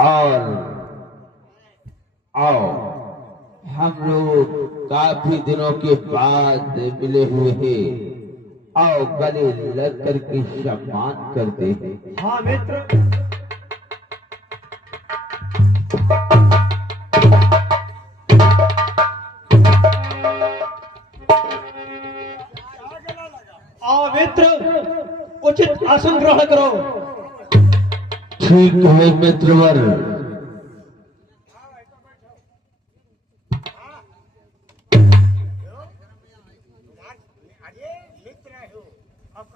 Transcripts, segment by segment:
और आओ, हम लोग काफी दिनों के बाद मिले हुए हैं। आओ गले लग करके सम्मान करते हैं। हाँ मित्र। आओ मित्र, उचित आसन ग्रहण करो। ठीक है मित्रवर।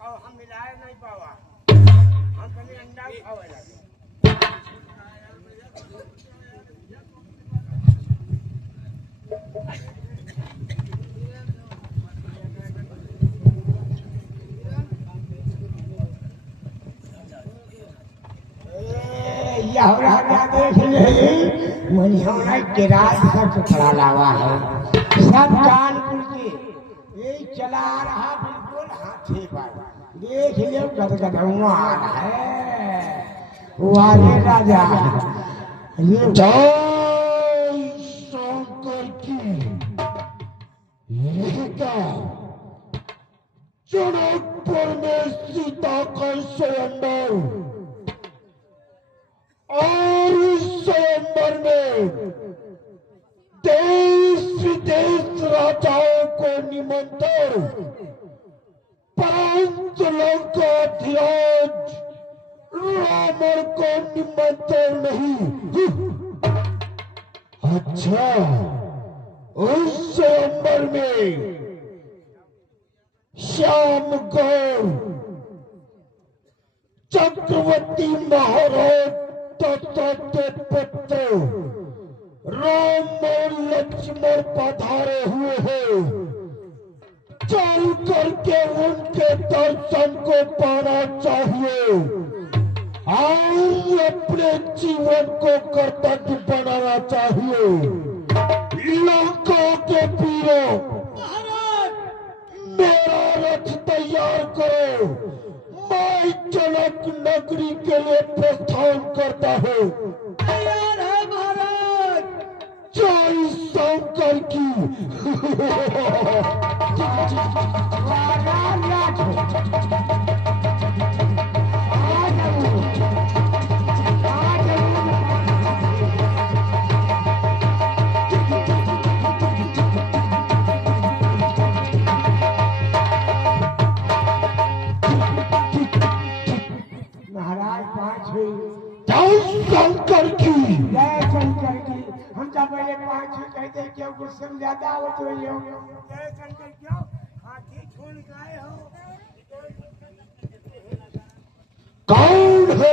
हम मिलाए नहीं पावा, हम कभी अंडा खावे लगे। मनी हमरा के रात सब खड़ा लावा है, सब कानपुर के यही चला रहा बिल्कुल हाथी पर। देख लो गदगदुआ है वाले राजा। ये जय शंकर की। जनकपुर में सीता का स्वयंवर और इस स्वयंवर में देश विदेश राजाओं को निमंत्रण, परंतु लंकाधिराज रावण को निमंत्रण नहीं। अच्छा, उस स्वयंवर में श्याम गौर चक्रवर्ती महाराज दत्ता के पुत्र राम और लक्ष्मण पधारे हुए हैं। चल करके उनके दर्शन को पाना चाहिए और अपने जीवन को कर्तव्य बनाना चाहिए। लंका के वीरों, मेरा रथ तैयार करो, मैं जनक नगरी के लिए प्रस्थान करता हूँ। तैयार है महाराज। जय शंकर की। महाराज पांच हुई। जय शंकर की। जय शंकर की। हम जब पहले पांच हुई कहते क्यों गुस्से में ज्यादा आवत हुई हो। जय शंकर क्यों हाथी छोड़ के आए हो। कौन है?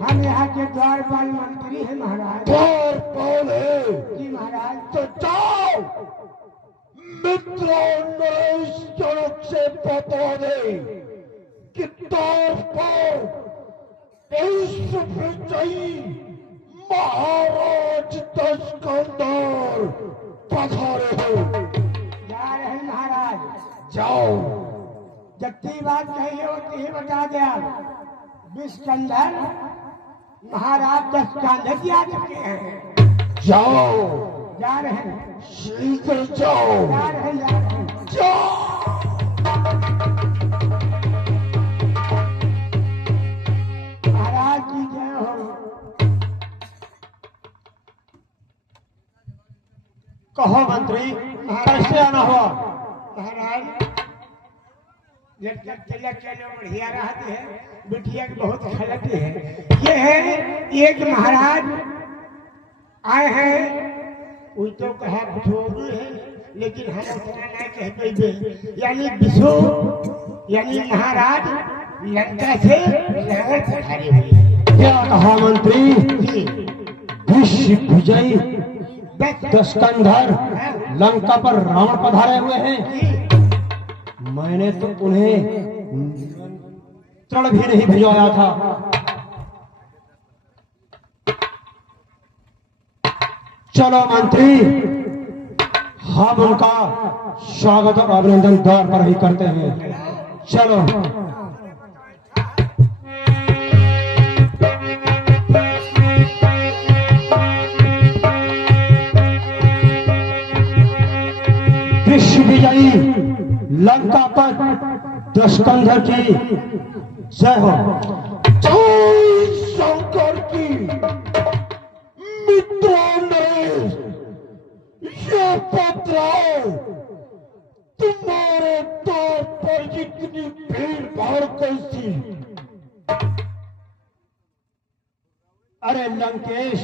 हम यहाँ के द्वारपाल मंत्री हैं महाराज। द्वारपाल है जी महाराज। तो जाओ मित्रों, नरेश जनक से बता दे कि द्वारपाल विश्व विजयी महाराज दशकंदर पधारे हो। जा रहे हैं महाराज। जाओ। जितनी बात कही है उतनी ही बता दे। विस्कंदर महाराज दशकंदर जी आ चुके हैं। जाओ। जा रहे हैं। शीघ्र जाओ। जा रहे हैं, जा रहे हैं। जाओ। महाराज की जय हो। कहो मंत्री, कैसे आना हुआ? महाराज जब तक तिलक चलो बढ़िया रहते हैं, बिटिया की बहुत खलती है। ये है एक महाराज आए हैं, वो तो कहा बिठोरी है, लेकिन हम उतना नहीं कह पाएंगे। यानी विष्णु यानी महाराज लंका से रावण पधारे हुए हैं। क्या कहा मंत्री? विश्व विजयी दशकंधर लंका पर रावण पधारे हुए हैं। मैंने तो उन्हें तृण भी नहीं भिजवाया था। चलो मंत्री, हम उनका स्वागत और अभिनंदन द्वार पर ही करते हैं। चलो। लंका पर दशकंधर की जय हो। जय शंकर की। मित्रों नरेश, ये पत्राओ तुम्हारे तौर पर इतनी भीड़ भाड़ कैसी? अरे लंकेश,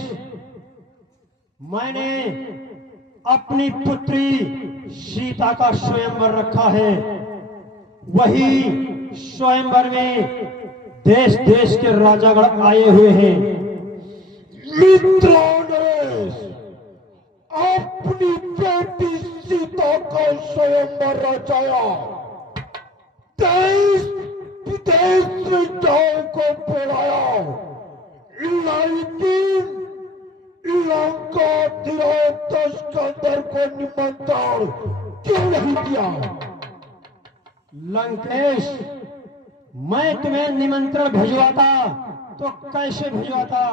मैंने अपनी पुत्री सीता का स्वयंवर रखा है। वही स्वयंवर में देश देश के राजागण आए हुए हैं। मित्रों नरेश, अपनी बेटी सीता का स्वयंवर रचाया, देश विदेश राजाओं को बुलाया, लेकिन लंका दशकंधर को निमंत्रण क्यों नहीं दिया? लंकेश, मैं तुम्हें निमंत्रण भिजवाता तो कैसे भिजवाता,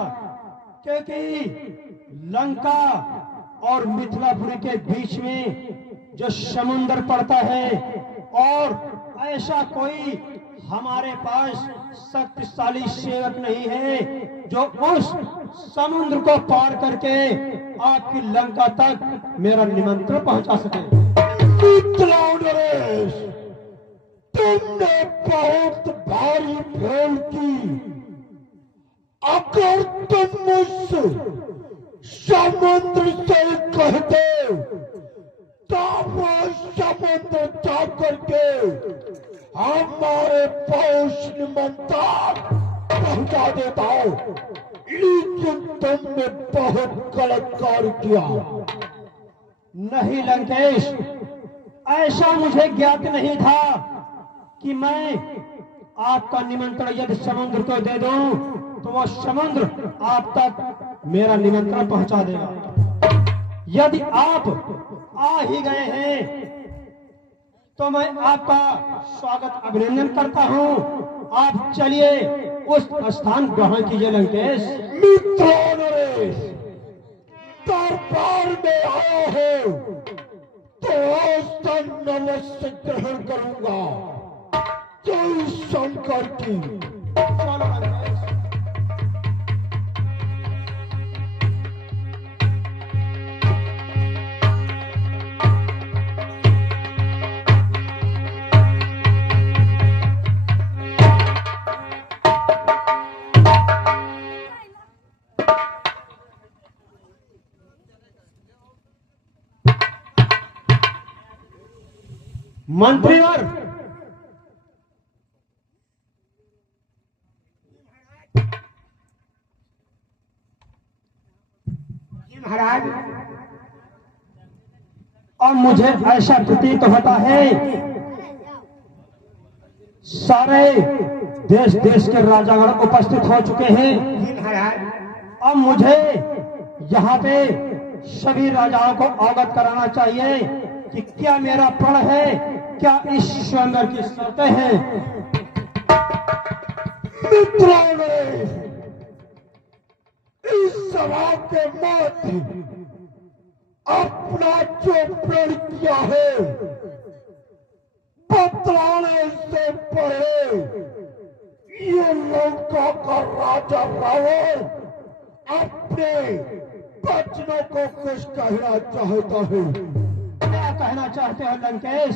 क्योंकि लंका और मिथिलापुरी के बीच में जो समुद्र पड़ता है और ऐसा कोई हमारे पास शक्तिशाली सेवक नहीं है जो उस समुद्र को पार करके आपकी लंका तक मेरा निमंत्रण पहुंचा सके। मित्रों नरेश, तुमने बहुत भारी भूल की। अगर तुम मुझसे समुद्र से कहते तो मैं समुद्र जाकर के हमारे पौष निमंत्रण पहुंचा देता हूं, लेकिन तुमने बहुत गलत कार्य किया। नहीं लंकेश, ऐसा मुझे ज्ञात नहीं था कि मैं आपका निमंत्रण यदि समुद्र को दे दूं तो वो समुद्र आप तक मेरा निमंत्रण पहुंचा देगा। यदि आप आ ही गए हैं तो मैं आपका स्वागत अभिनंदन करता हूं। आप चलिए उस स्थान ग्रहण कीजिए लंकेश। मित्रों नरेश, दरबार में आया हो तो आसन नमस्ते ग्रहण करूंगा। जय शंकर की। चलो लंकेश। मंत्रीवर, जी महाराज, अब मुझे ऐसा प्रतीत होता है सारे देश देश के राजागण उपस्थित हो चुके हैं। जी महाराज, अब मुझे यहाँ पे सभी राजाओं को अवगत कराना चाहिए कि क्या मेरा प्रण है, क्या इस स्वयंवर की शर्तें हैं। मित्रों ने इस सभा के मध्य अपना जो प्रण किया है बतलाने से पहले ये लंका का राजा रावण अपने बचनों को कुछ कहना चाहता है। क्या कहना चाहते हो लंकेश?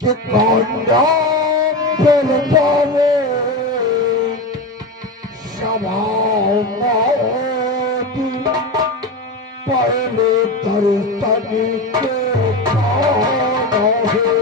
कि कौन्या बिलबावे सभा मोदी पहले दर्शन के पाना है।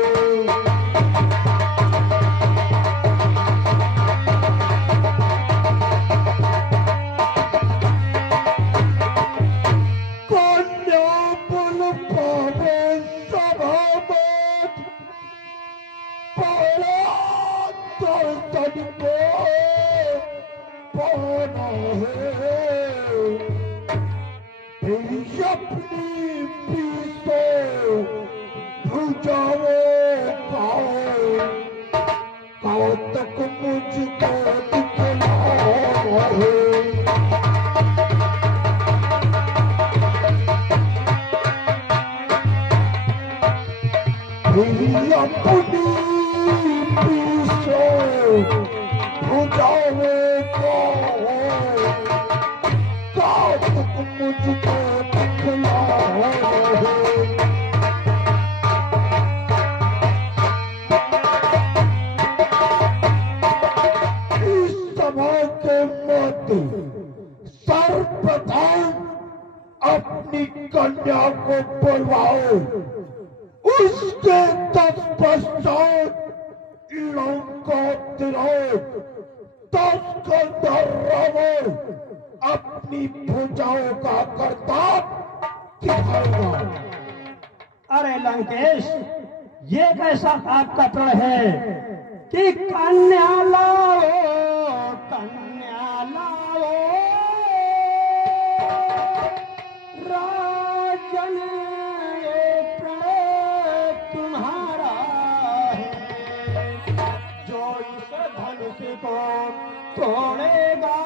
तक मुझको दिखना है। बुझावेगा काट मुझको दिखलाओ इस सभा के मध्य सर्वप्रथम अपनी कन्या को बुलवाओ, उसके तत्पश्चात लंका दिलाओ, तत्कंधर रावण अपनी भुजाओं का करताब दिखाएगा। अरे लंकेश, ये कैसा आपका प्रण है कि कन्या लाओ, कन्या लाओ, राजन ये प्रण तुम्हारा है, जो इस धनुष को तोड़ेगा